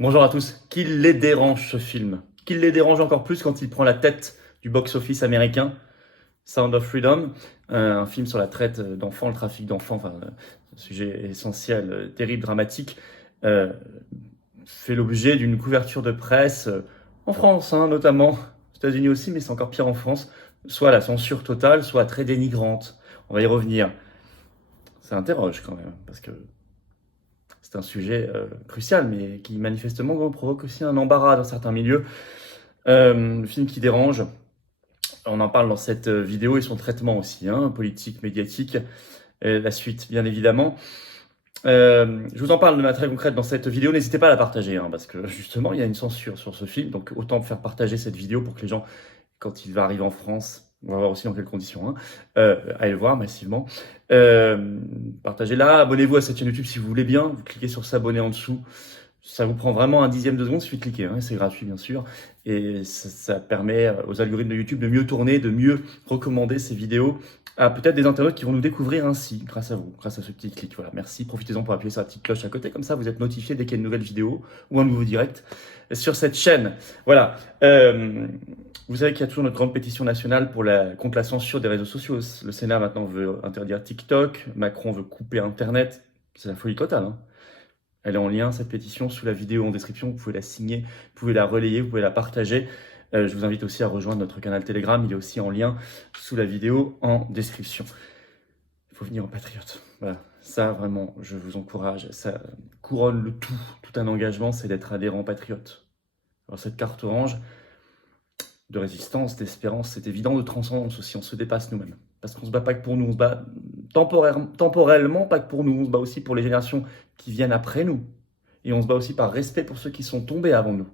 Bonjour à tous. Qu'il les dérange ce film. Qu'il les dérange encore plus quand il prend la tête du box-office américain. Sound of Freedom, un film sur la traite d'enfants, le trafic d'enfants, enfin, un sujet essentiel, terrible, dramatique, euh, fait l'objet d'une couverture de presse en France, hein, notamment, aux États-Unis aussi, mais c'est encore pire en France, soit la censure totale, soit très dénigrante. On va y revenir. Ça interroge quand même, parce que c'est un sujet crucial, mais qui manifestement provoque aussi un embarras dans certains milieux. Le film qui dérange, on en parle dans cette vidéo et son traitement aussi, hein, politique, médiatique, la suite bien évidemment. Je vous en parle de manière très concrète dans cette vidéo, n'hésitez pas à la partager, hein, parce que justement il y a une censure sur ce film, donc autant faire partager cette vidéo pour que les gens, quand il va arriver en France, on va voir aussi dans quelles conditions, hein, allez le voir massivement. Partagez-la, abonnez-vous à cette chaîne YouTube si vous voulez bien, vous cliquez sur s'abonner en dessous. Ça vous prend vraiment un dixième de seconde, il suffit de cliquer, hein, c'est gratuit bien sûr, et ça permet aux algorithmes de YouTube de mieux tourner, de mieux recommander ces vidéos à peut-être des internautes qui vont nous découvrir ainsi, grâce à vous, grâce à ce petit clic. Voilà, merci, profitez-en pour appuyer sur la petite cloche à côté, comme ça vous êtes notifié dès qu'il y a une nouvelle vidéo ou un nouveau direct sur cette chaîne. Voilà, vous savez qu'il y a toujours notre grande pétition nationale contre la censure des réseaux sociaux. Le Sénat maintenant veut interdire TikTok, Macron veut couper Internet, c'est la folie totale, hein. Elle est en lien, cette pétition, sous la vidéo en description. Vous pouvez la signer, vous pouvez la relayer, vous pouvez la partager. Je vous invite aussi à rejoindre notre canal Telegram. Il est aussi en lien sous la vidéo en description. Il faut venir en patriote. Voilà. Ça, vraiment, je vous encourage. Ça couronne le tout. Tout un engagement, c'est d'être adhérent patriote. Alors, cette carte orange de résistance, d'espérance, c'est évident, de transcendance aussi. On se dépasse nous-mêmes. Parce qu'on se bat pas que pour nous, on se bat temporellement, pas que pour nous. On se bat aussi pour les générations qui viennent après nous. Et on se bat aussi par respect pour ceux qui sont tombés avant nous.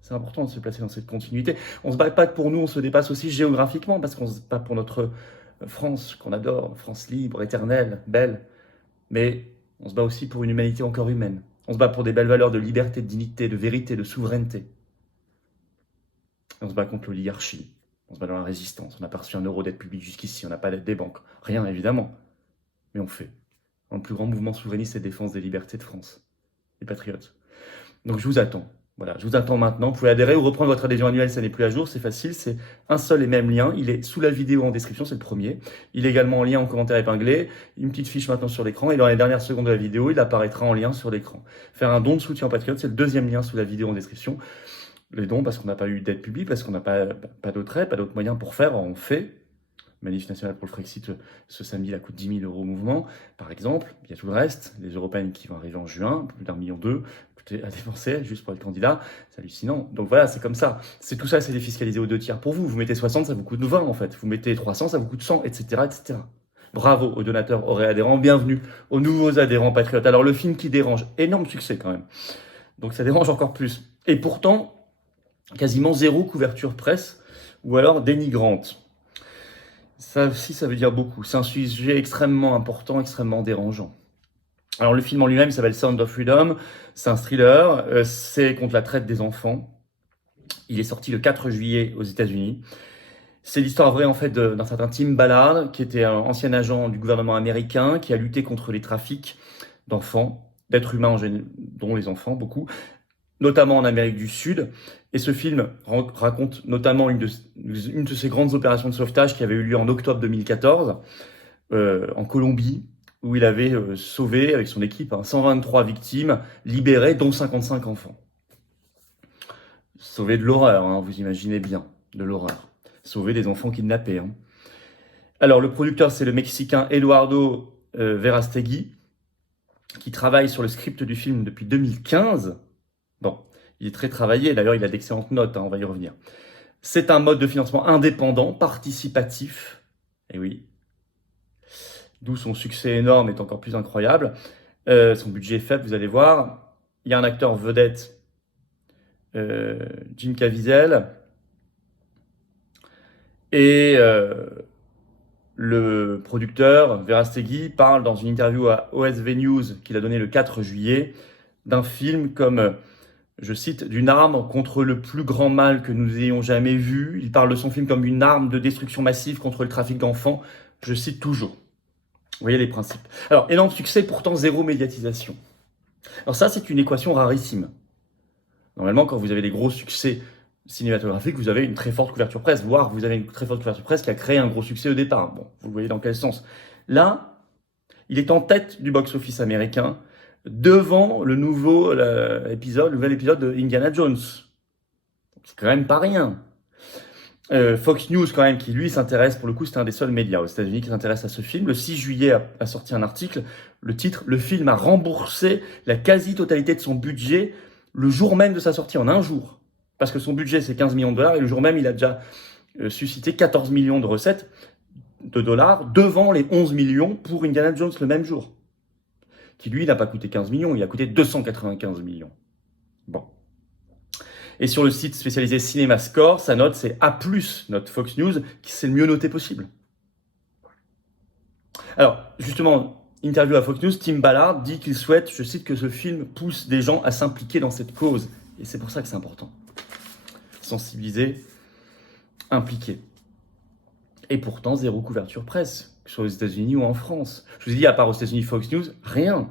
C'est important de se placer dans cette continuité. On ne se bat pas que pour nous, on se dépasse aussi géographiquement, parce qu'on se bat pour notre France qu'on adore, France libre, éternelle, belle. Mais on se bat aussi pour une humanité encore humaine. On se bat pour des belles valeurs de liberté, de dignité, de vérité, de souveraineté. On se bat contre l'oligarchie. On se bat dans la résistance. On n'a pas reçu un euro d'aide publique jusqu'ici. On n'a pas d'aide des banques. Rien, évidemment. Mais on fait. Dans le plus grand mouvement souverainiste et défense des libertés de France. Les patriotes. Donc je vous attends. Voilà, je vous attends maintenant. Vous pouvez adhérer ou reprendre votre adhésion annuelle, ça n'est plus à jour, c'est facile, c'est un seul et même lien. Il est sous la vidéo en description, c'est le premier. Il est également en lien en commentaire épinglé. Une petite fiche maintenant sur l'écran et dans les dernières secondes de la vidéo, il apparaîtra en lien sur l'écran. Faire un don de soutien aux patriotes, c'est le deuxième lien sous la vidéo en description. Les dons, parce qu'on n'a pas eu d'aide publique, parce qu'on n'a pas d'autres aides, pas d'autres moyens pour faire, on fait. Manif nationale pour le Frexit, ce samedi, la coûte 10 000 € au mouvement, par exemple. Il y a tout le reste, les européennes qui vont arriver en juin, plus d'1,2 million à dépenser juste pour être candidat, c'est hallucinant. Donc voilà, c'est comme ça. C'est tout ça, c'est défiscalisé aux 2 tiers pour vous. Vous mettez 60, ça vous coûte 20 en fait. Vous mettez 300, ça vous coûte 100, etc., etc. Bravo aux donateurs, aux réadhérents, bienvenue aux nouveaux adhérents patriotes. Alors le film qui dérange, énorme succès quand même. Donc ça dérange encore plus. Et pourtant, quasiment zéro couverture presse, ou alors dénigrante. Ça aussi, ça veut dire beaucoup. C'est un sujet extrêmement important, extrêmement dérangeant. Alors le film en lui-même, il s'appelle Sound of Freedom, c'est un thriller, c'est contre la traite des enfants. Il est sorti le 4 juillet aux États-Unis. C'est l'histoire vraie en fait d'un certain Tim Ballard, qui était un ancien agent du gouvernement américain, qui a lutté contre les trafics d'enfants, d'êtres humains, dont les enfants, beaucoup, notamment en Amérique du Sud. Et ce film raconte notamment une de ces grandes opérations de sauvetage qui avait eu lieu en octobre 2014, en Colombie, où il avait sauvé, avec son équipe, 123 victimes libérées, dont 55 enfants. Sauvé de l'horreur, hein, vous imaginez bien, de l'horreur. Sauvé des enfants kidnappés. Hein. Alors, le producteur, c'est le Mexicain Eduardo Verastegui, qui travaille sur le script du film depuis 2015. Bon, il est très travaillé, d'ailleurs il a d'excellentes notes, hein, on va y revenir. C'est un mode de financement indépendant, participatif, et oui, d'où son succès énorme est encore plus incroyable. Son budget est faible, vous allez voir. Il y a un acteur vedette, Jim Caviezel, et le producteur, Verastegui, parle dans une interview à OSV News qu'il a donnée le 4 juillet, d'un film comme... je cite, d'une arme contre le plus grand mal que nous ayons jamais vu. Il parle de son film comme une arme de destruction massive contre le trafic d'enfants. Je cite toujours. Vous voyez les principes. Alors, énorme succès, pourtant zéro médiatisation. Alors ça, c'est une équation rarissime. Normalement, quand vous avez des gros succès cinématographiques, vous avez une très forte couverture presse, voire vous avez une très forte couverture presse qui a créé un gros succès au départ. Bon, vous voyez dans quel sens. Là, il est en tête du box-office américain, devant le nouvel épisode de Indiana Jones. C'est quand même pas rien. Fox News, quand même, qui lui s'intéresse, pour le coup, c'est un des seuls médias aux États-Unis qui s'intéresse à ce film. Le 6 juillet a sorti un article, le titre, le film a remboursé la quasi-totalité de son budget le jour même de sa sortie, en un jour. Parce que son budget, c'est 15 millions de dollars, et le jour même, il a déjà suscité 14 millions de recettes de dollars, devant les 11 millions pour Indiana Jones le même jour. Qui, lui, n'a pas coûté 15 millions, il a coûté 295 millions. Bon. Et sur le site spécialisé CinemaScore, sa note c'est A+, note Fox News, qui c'est le mieux noté possible. Alors, justement, interview à Fox News, Tim Ballard dit qu'il souhaite, je cite, que ce film pousse des gens à s'impliquer dans cette cause. Et c'est pour ça que c'est important. Sensibiliser, impliquer. Et pourtant, zéro couverture presse, que ce soit aux États-Unis ou en France. Je vous ai dit, à part aux États-Unis, Fox News, rien.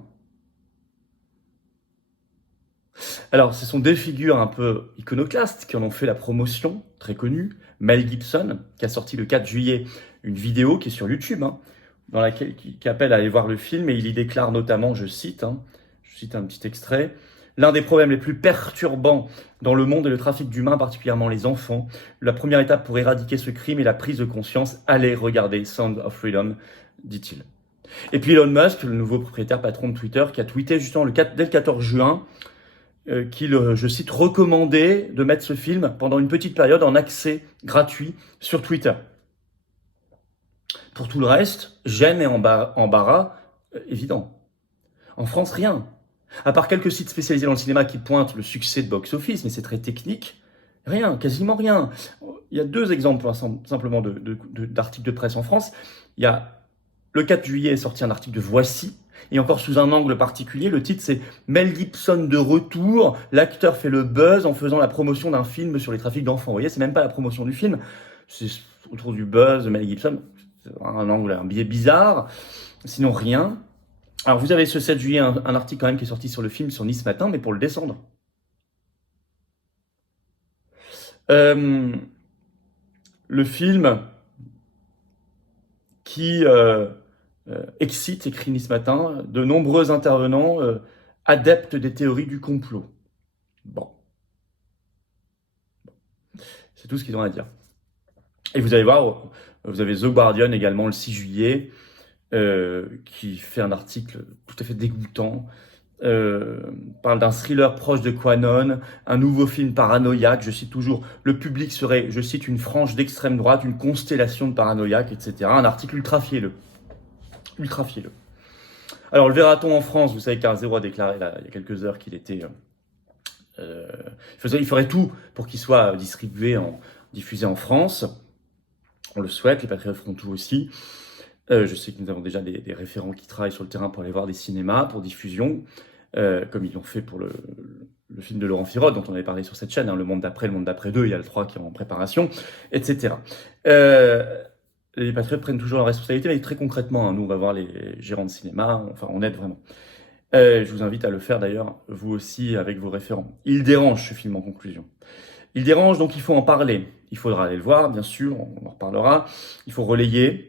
Alors, ce sont deux figures un peu iconoclastes qui en ont fait la promotion, très connue. Mel Gibson, qui a sorti le 4 juillet une vidéo qui est sur YouTube, dans laquelle qui appelle à aller voir le film, et il y déclare notamment, je cite un petit extrait, « L'un des problèmes les plus perturbants dans le monde est le trafic d'humains, particulièrement les enfants. La première étape pour éradiquer ce crime est la prise de conscience. Allez regarder Sound of Freedom, dit-il. » Et puis Elon Musk, le nouveau propriétaire patron de Twitter, qui a tweeté justement dès le 14 juin, qu'il, je cite, recommandait de mettre ce film pendant une petite période en accès gratuit sur Twitter. Pour tout le reste, gêne et embarras évident. En France, rien. À part quelques sites spécialisés dans le cinéma qui pointent le succès de box-office, mais c'est très technique, rien, quasiment rien. Il y a deux exemples simplement d'articles de presse en France. Il y a le 4 juillet est sorti un article de Voici, et encore sous un angle particulier, le titre c'est « Mel Gibson de retour, l'acteur fait le buzz en faisant la promotion d'un film sur les trafics d'enfants ». Vous voyez, c'est même pas la promotion du film, c'est autour du buzz de Mel Gibson, c'est un angle, un biais bizarre, sinon rien. Alors vous avez ce 7 juillet un article quand même qui est sorti sur le film sur Nice Matin, mais pour le descendre. Le film qui excite, écrit Nice Matin, de nombreux intervenants adeptes des théories du complot. Bon. C'est tout ce qu'ils ont à dire. Et vous allez voir, vous avez The Guardian également le 6 juillet, qui fait un article tout à fait dégoûtant, parle d'un thriller proche de QAnon, un nouveau film paranoïaque, je cite toujours, le public serait, je cite, une frange d'extrême droite, une constellation de paranoïaques, etc. Un article ultra fielleux. Ultra fielleux. Alors le verra-t-on en France? Vous savez qu'R0 a déclaré là, il y a quelques heures qu'il était... il ferait tout pour qu'il soit diffusé en France. On le souhaite, les patriotes feront tout aussi. Je sais que nous avons déjà des référents qui travaillent sur le terrain pour aller voir des cinémas, pour diffusion, comme ils l'ont fait pour le film de Laurent Firode, dont on avait parlé sur cette chaîne, Le Monde d'après, Le Monde d'après 2, il y a le 3 qui est en préparation, etc. Les patriotes prennent toujours la responsabilité, mais très concrètement, nous on va voir les gérants de cinéma, enfin on aide vraiment. Je vous invite à le faire d'ailleurs, vous aussi, avec vos référents. Il dérange ce film en conclusion. Il dérange, donc il faut en parler. Il faudra aller le voir, bien sûr, on en reparlera. Il faut relayer.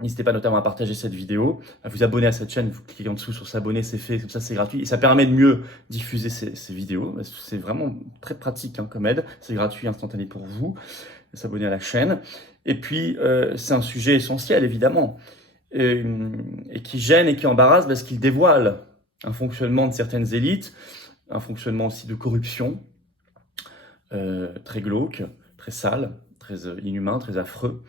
N'hésitez pas notamment à partager cette vidéo, à vous abonner à cette chaîne, vous cliquez en dessous sur s'abonner, c'est fait, comme ça c'est gratuit. Et ça permet de mieux diffuser ces vidéos. C'est vraiment très pratique comme aide, c'est gratuit, instantané pour vous, s'abonner à la chaîne. Et puis, c'est un sujet essentiel, évidemment, et qui gêne et qui embarrasse parce qu'il dévoile un fonctionnement de certaines élites, un fonctionnement aussi de corruption, très glauque, très sale, très inhumain, très affreux.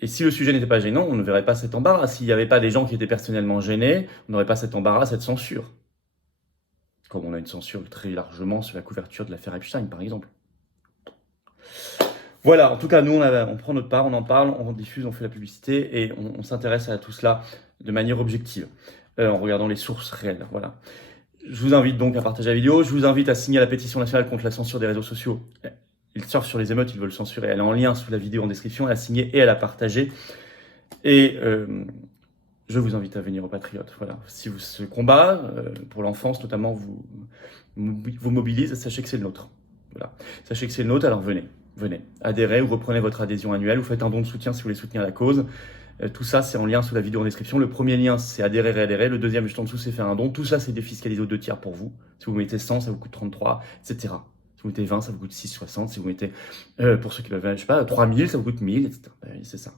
Et si le sujet n'était pas gênant, on ne verrait pas cet embarras. S'il n'y avait pas des gens qui étaient personnellement gênés, on n'aurait pas cet embarras, cette censure. Comme on a une censure très largement sur la couverture de l'affaire Epstein, par exemple. Voilà, en tout cas, nous, on prend notre part, on en parle, on diffuse, on fait la publicité et on s'intéresse à tout cela de manière objective, en regardant les sources réelles. Voilà. Je vous invite donc à partager la vidéo. Je vous invite à signer la pétition nationale contre la censure des réseaux sociaux. Ils surfent sur les émeutes, ils veulent censurer. Elle est en lien sous la vidéo en description, à la signer et à la partager. Et je vous invite à venir aux Patriotes. Voilà. Si ce combat, pour l'enfance notamment, vous mobilise, sachez que c'est le nôtre. Voilà. Sachez que c'est le nôtre, alors venez. Venez. Adhérez ou reprenez votre adhésion annuelle, ou faites un don de soutien si vous voulez soutenir la cause. Tout ça, c'est en lien sous la vidéo en description. Le premier lien, c'est adhérer, réadhérer. Le deuxième, juste en dessous, c'est faire un don. Tout ça, c'est défiscalisé aux 2 tiers pour vous. Si vous mettez 100, ça vous coûte 33, etc. Si vous mettez 20, ça vous coûte 6,60. Si vous mettez, pour ceux qui peuvent, je sais pas, 3000, ça vous coûte 1000, etc. C'est ça.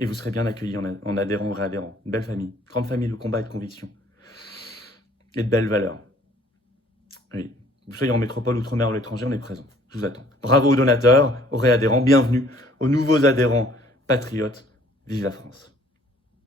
Et vous serez bien accueillis en adhérant ou réadhérant. Une belle famille. Grande famille de combat et de conviction. Et de belles valeurs. Oui. Vous soyez en métropole, outre-mer ou à l'étranger, on est présent. Je vous attends. Bravo aux donateurs, aux réadhérents. Bienvenue aux nouveaux adhérents patriotes. Vive la France.